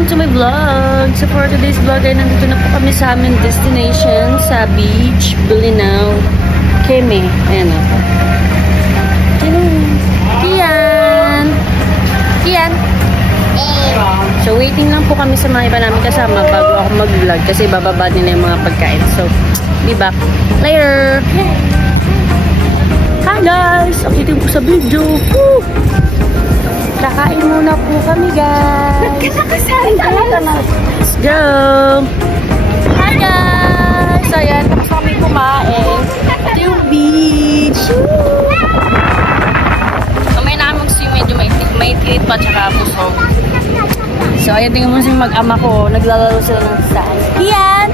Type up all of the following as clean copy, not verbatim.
welcome to my vlog. So for today's vlog ay nandito na po kami sa aming destination sa beach, Bolinao, Keme. Ayan o. Kian! Kian! So waiting lang po kami sa mga iba namin kasama bago ako mag-vlog kasi bababa nila yung mga pagkain. So, be back later! Hi guys! Akitin po sa video. Woo! Kakain muna po kami, guys. Let's go. Hi, guys. So, ayan. Tapos kami kumain. Ito yung beach. Mamaya na mag-swim. Medyo maitlit pa tsaka busog. So, ayan. Tingnan mo yung mag-ama ko. Naglalaro sila ng sand. Kian!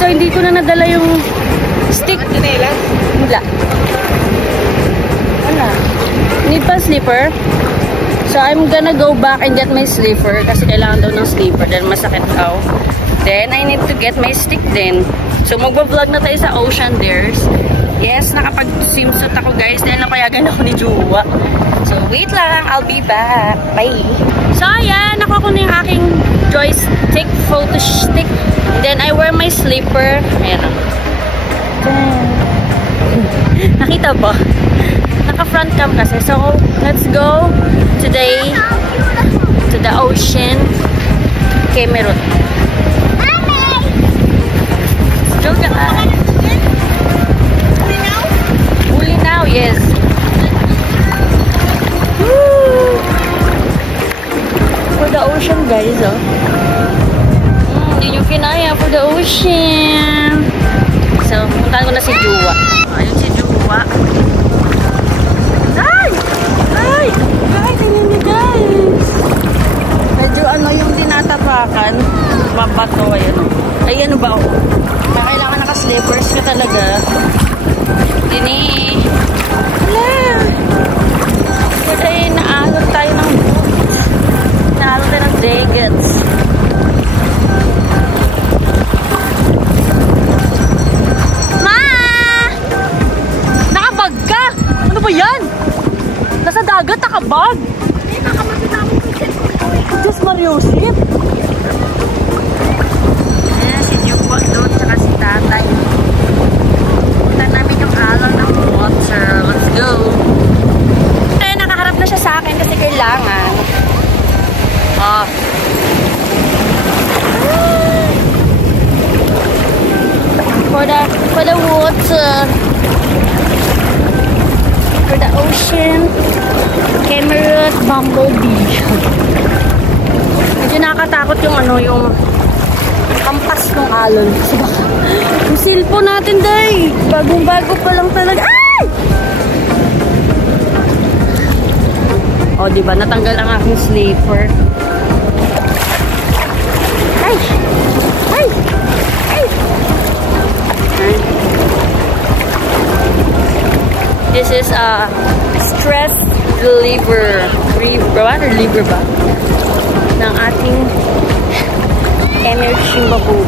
So, hindi ko na nadala yung stick. Wala. Wala. Need pa slipper. So, I'm gonna go back and get my slipper. Kasi kailangan daw ng slipper. Dahil masakit daw. Then, I need to get my stick din. So, magbablog na tayo sa Ocean Dares. Yes, nakapag-swimsuit ako guys. Dahil napayagan ako ni Juwa. So, wait lang. I'll be back. Bye. So, ayan. Nakuha ko na yung aking joystick, photo stick. And then, I wear my slipper. Ayan o. Nakita ba? Naka-front cam kasi. So, let's go today to the ocean. Cameroon. Let's go guys. Bolinao, yes. Woo! For the ocean guys, oh. Hindi nyo kinaya for the ocean. So, puntahan ko na si Juwa. Ayun si Juwa. Ay! Ay! Guys, tingnan nyo guys. Medyo ano yung tinatapakan. Mabato, ayan o. Ay, ano ba ako? Kailangan naka-slippers ka talaga. Dini. Wala. But ay, naalot tayo ng boat. Naalot tayo ng dagats. Yan! Nasa dagat, nakabag! Diyos Mariusip! Ayan, si Juwa doon, tsaka si tatay. Punta namin yung alon ng water. Let's go! Ayan, nakaharap na siya sa akin kasi kailangan. Oh. For the water. For the ocean, Cameroon, Bumblebee. Medyo nakakatakot yung ano, yung kampas ng alon. Kasi baka, yung cellphone natin, day. Bagong-bago pa lang talaga. Ay! O, diba? Natanggal ang aking slipper. Ay! Ay! Ay! Ay! This is a stress reliever ba? Ng ating energy mabu.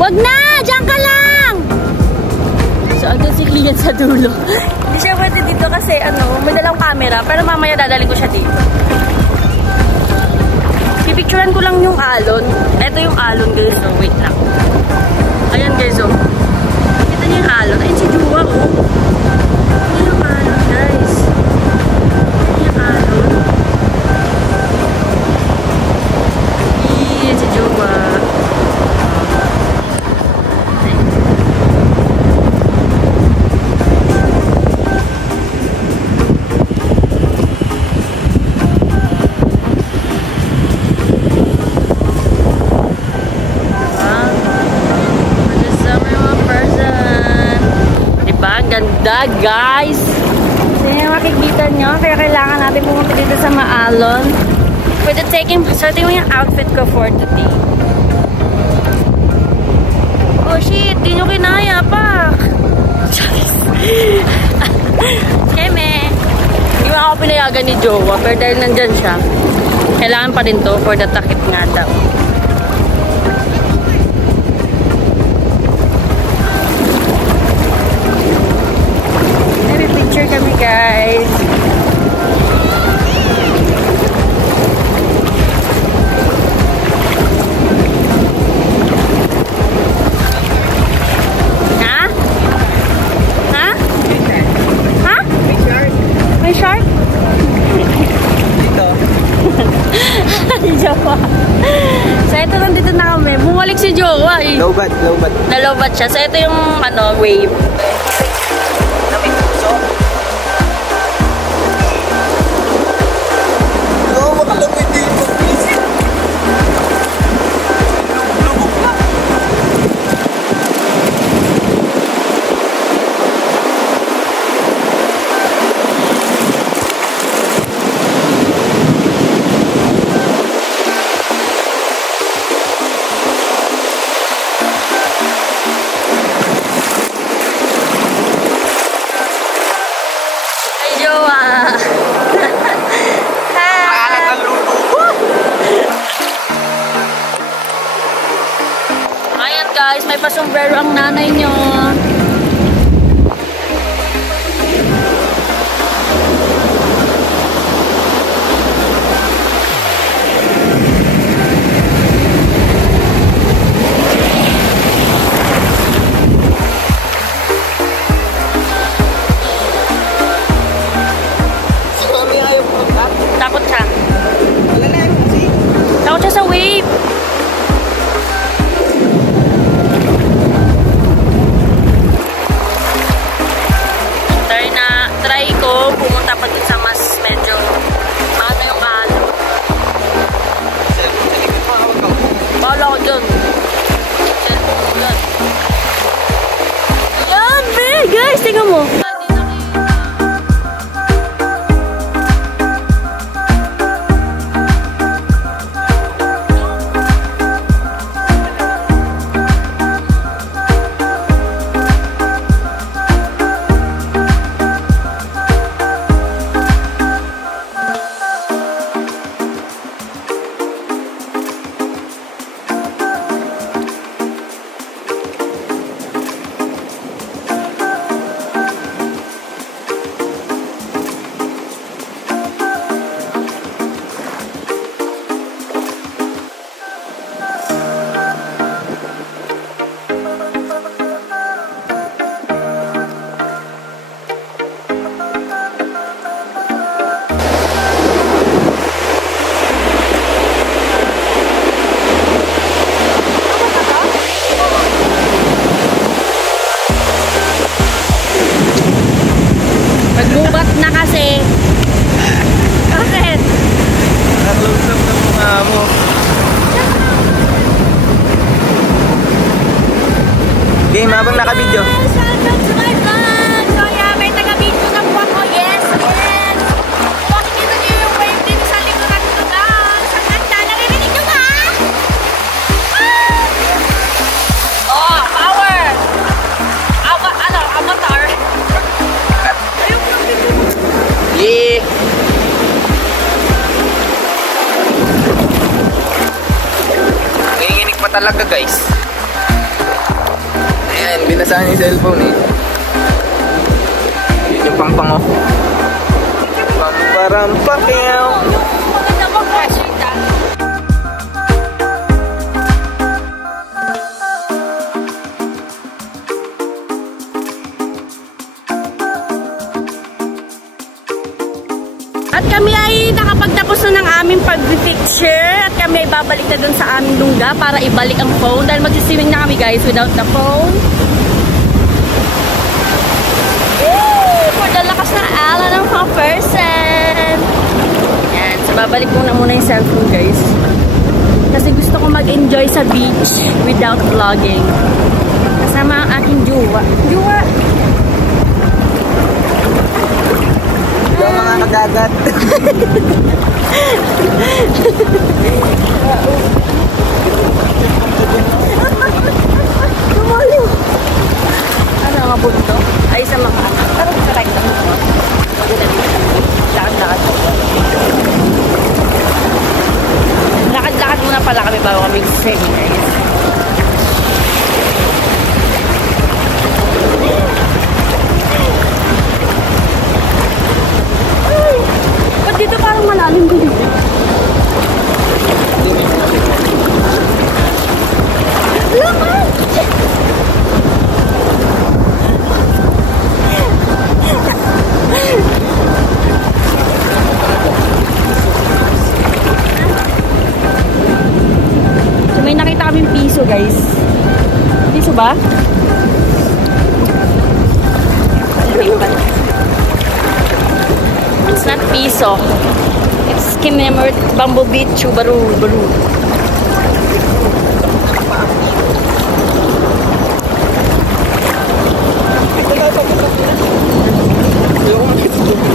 Wag na! Diyan ka lang! So, agad si Kian sa dulo. Hindi siya pwede dito kasi ano, may dalang camera. Pero mamaya dadalhin ko siya dito. Pipicturean ko lang yung alon. Ito yung alon guys. So, wait lang. Ayan guys, oh. Kita niyo yung alon. Ayun si Juwa, oh. Ayan yung alon, guys. Ayan yung alon. Ayan si Juwa. Ganda guys. So yun yung makikita nyo. Kaya kailangan natin pumunta dito sa Maalon. Suotin mo yung outfit ko for today. Oh shit, di nyo kinaya pa. Keme. Hindi mo ako pinayagan ni Jowa, pero dahil nandyan siya, kailangan pa rin to for the takip nga daw. May picture kami guys. Jowa. So, ito nandito na kami. Bumalik si Jowa eh. Lowbat. Nalobat siya. So, ito yung wave. Oo, makalapit dito. Guys, may pasombrero ang nanay nyo. Takot siya. Takot siya sa wave. Try ko pumunta pa dun sa mas medyo ano yung ano. Bahala ko dun. Cellphone ko dun. Yan, guys, tingnan mo. Magbubat na kasi. Bakit? Nakalusap ng mukha mo. Game habang nakabidyo. Welcome to my vlog! So yeah, may taga-video na po ako. Yes, yes! Makikita niyo yung wave din sa likuran ko lang. Sa kanta, naririnig nyo ba? Oh, power! Avatar. Ayun yung video mo. Yeah! Nanginginig pa talaga guys. Ayan, binasaan yung cellphone eh. Yun yung pangpango. Pamparampak-yaw. Maganda mo pressure ta. At kami ay nakapagtapos na ng aming pag-picture at kami ay babalik na dun sa aming lungga para ibalik ang phone dahil mag-swimming na kami guys without the phone. For the lakas na ala ng mga person. Yan. So babalik muna yung cellphone guys. Kasi gusto ko mag-enjoy sa beach without vlogging. Kasama ang aking jowa. Jowa! Yung mga nagagat. Tumayo. Ano nga bunto? Ay, sa mga... Parang correct lang ako. Lakad-lakad. Lakad-lakad muna pala kami bago kami seminar. Ay! Ba't dito parang malalim din? Laman! So may nakita kaming piso, guys. Piso ba? It's not piso. It's Kimmemert Bumblebee Chubaru Baru.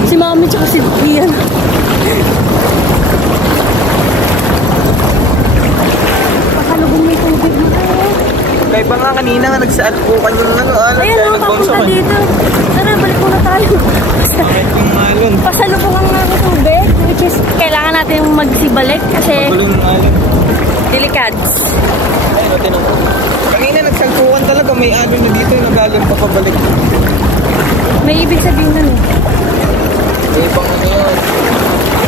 Si Mami tsaka si Brian. Pakalubong may tubig mo tayo. Kaya pa nga kanina nga nagsaadpukan yung Ayan o, papunta dito. Tara, balik muna tayo. Pasalubong ang mga tubig. Which is, kailangan natin magsibalik kasi delikad. Ayun o, tinong. Kanina nagsagpukan talaga. May alon na dito yung nagalang pa pabalik. May ibig sabihin nun eh. May pang ano yun.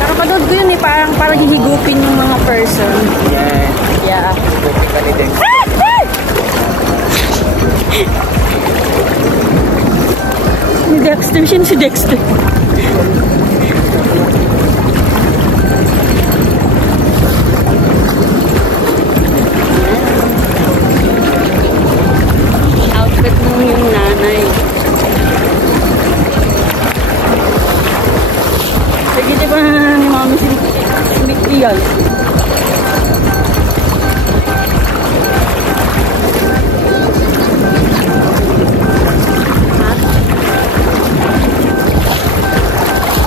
Nakapanood ko yun eh, parang hihigupin yung mga person. Yeah. Higupin ka ni Dex. Si Dexter, sino si Dexter? Outfit mo yung nanay. Sige, di ba ni Mami si Ian?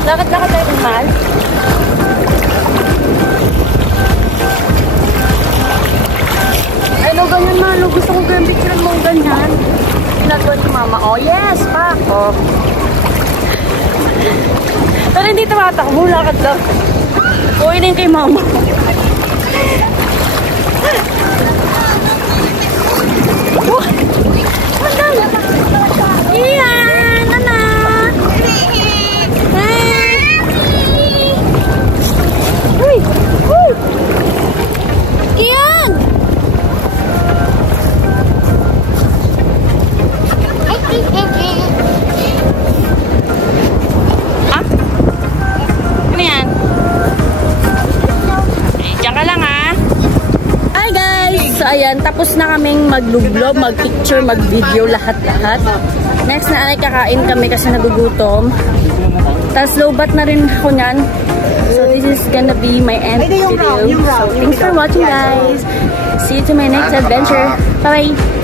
Lakad-lakad tayo kung mahal. Ay, no, ganyan malo. Gusto ko ganyan picture mo ganyan. Ginagawa ni Mama. Oh, yes, pa. Oh. Pero hindi tumatakbo. Lakad lang. Uwi din kay Mama. Iyan! Anak! Uy! Uy! Iyan! Ah? Ano yan? Diyan ka lang ah. Hi guys! So ayan, tapos na kaming mag-vlog, mag-picture, mag-video, lahat-lahat. Next na ay kakain kami kasi nagugutom. Tapos low-bat na rin ako nyan. So this is gonna be my end video. So thanks for watching guys. See you to my next adventure. Bye-bye!